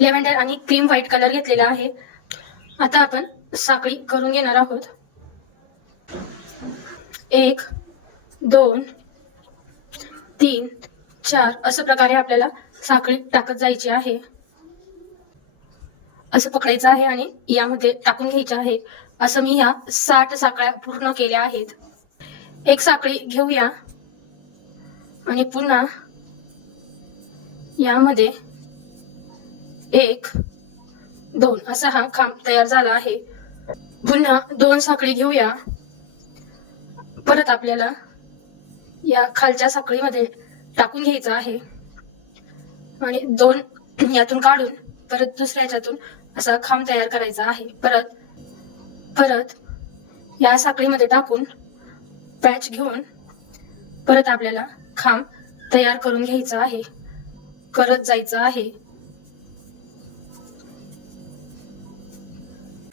Lavender आणि cream white colour घेतलेला आहे. आता आपण साखळी करून घेणार आहोत. एक दोन तीन चार असं प्रकारे आपल्याला साखळी टाकत जायची आहे. असं पकडायचं आहे आणि यामध्ये टाकून घ्यायचं आहे. असं मी ह्या साठ साखळ्या पूर्ण केल्या आहेत. एक साखळी घेऊया. आणि पुन्हा यामध्ये एक दोन असा हा खांब तयार झाला आहे. पुन्हा दोन साखळी घेऊया. परत आपल्याला या खालच्या साखळीमध्ये टाकून घ्यायचं आहे. आणि दोन यातून काढून परत दुसऱ्या याच्यातून असा खांब तयार करायचा आहे. परत परत या साखळीमध्ये टाकून पॅच घेऊन परत आपल्याला खांब तयार करून घ्यायचा आहे. करत जायचं आहे.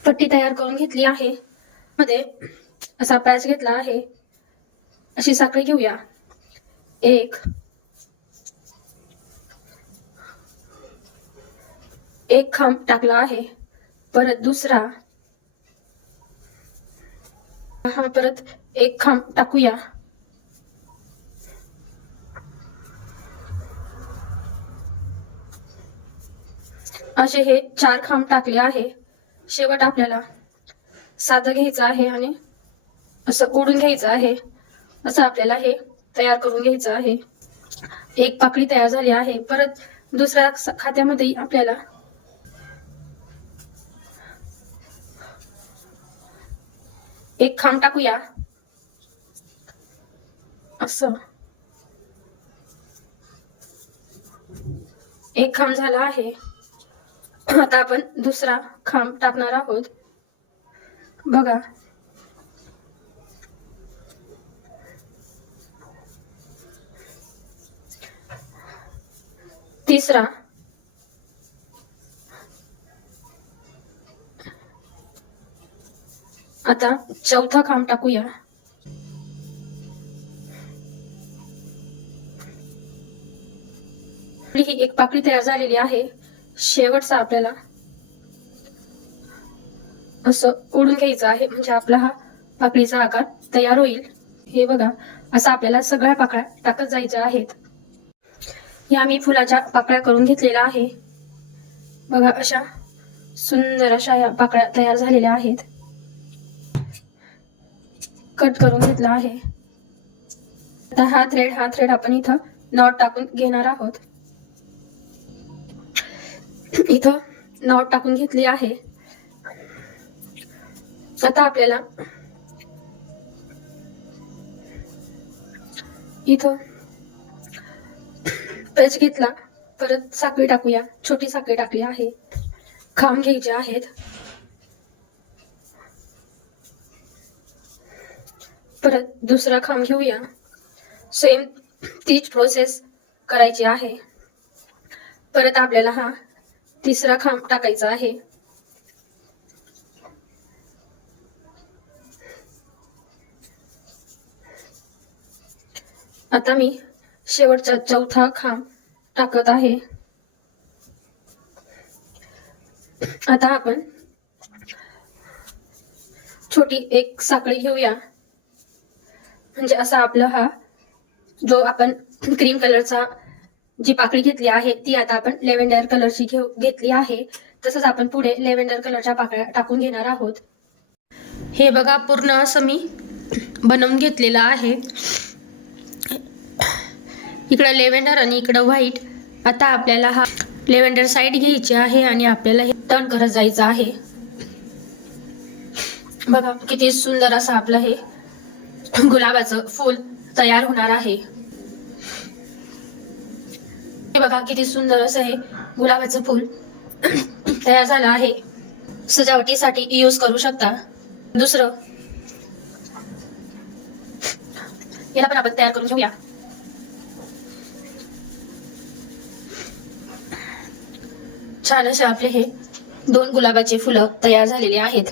पट्टी तयार करून घेतली आहे. मध्ये असा पॅच घेतला आहे. अशी साखळी घेऊया. एक. एक खांब टाकला आहे. परत दुसरा. हा परत एक खांब टाकूया. असे हे चार खांब टाकले आहे. शेवट आपल्याला साधं घ्यायचं आहे आणि असं ओढून घ्यायचं आहे. असं आपल्याला हे तयार करून घ्यायचं आहे. एक पाकळी तयार झाली आहे. परत दुसऱ्या खात्यामध्ये आपल्याला एक खांब टाकूया. असं. एक खांब झाला आहे. आता आपण दुसरा खांब टाकणार आहोत. बघा. तिसरा. आता चौथा खांब टाकूया. ही एक पाकळी तयार झालेली आहे. शेवटचा आपल्याला असं ओढून घ्यायचं आहे. म्हणजे आपला हा पाकळीचा आकार तयार होईल. हे बघा असं आपल्याला सगळ्या पाकळ्या टाकत जायच्या आहेत. या मी फुलाच्या पाकळ्या करून घेतलेल्या आहे. बघा अशा सुंदर अशा या पाकळ्या तयार झालेल्या आहेत. कट करून घेतला आहे. आता हा थ्रेड हा थ्रेड आपण इथं नॉट टाकून घेणार आहोत. इथं नॉट टाकून घेतली आहे. आता आपल्याला इथं पेच घेतला. परत साखळी टाकूया. छोटी साखळी टाकली आहे. खांब घ्यायचे आहेत. परत दुसरा खांब घेऊया. सेम तीच प्रोसेस करायची आहे. परत आपल्याला हा तिसरा खांब टाकायचा आहे. आता मी शेवटचा चौथा खांब टाकत आहे. आता आपण छोटी एक साखळी घेऊया. म्हणजे असा आपला हा जो आपण क्रीम कलरचा जी पाकळी घेतली आहे ती आता आपण लेव्हेंडर कलरची घेऊ घेतली आहे. तसंच आपण पुढे लेव्हेंडर कलरच्या पाकळ्या टाकून घेणार आहोत. हे बघा पूर्ण असं मी बनवून घेतलेलं आहे. इकडं लेव्हेंडर आणि इकडं व्हाईट आता आपल्याला हा लेव्हेंडर साईड घ्यायची आहे आणि आपल्याला हे टर्न करत जायचं आहे. बघा किती सुंदर असं आपलं हे गुलाबाचं फूल तयार होणार आहे. हे बघा किती सुंदर असं हे गुलाबाचं फूल तयार झालं आहे. सजावटीसाठी यूज करू शकता. दुसरं याला पण आपण तयार करून घेऊया. छान असे आपले हे दोन गुलाबाचे फुलं तयार झालेले आहेत.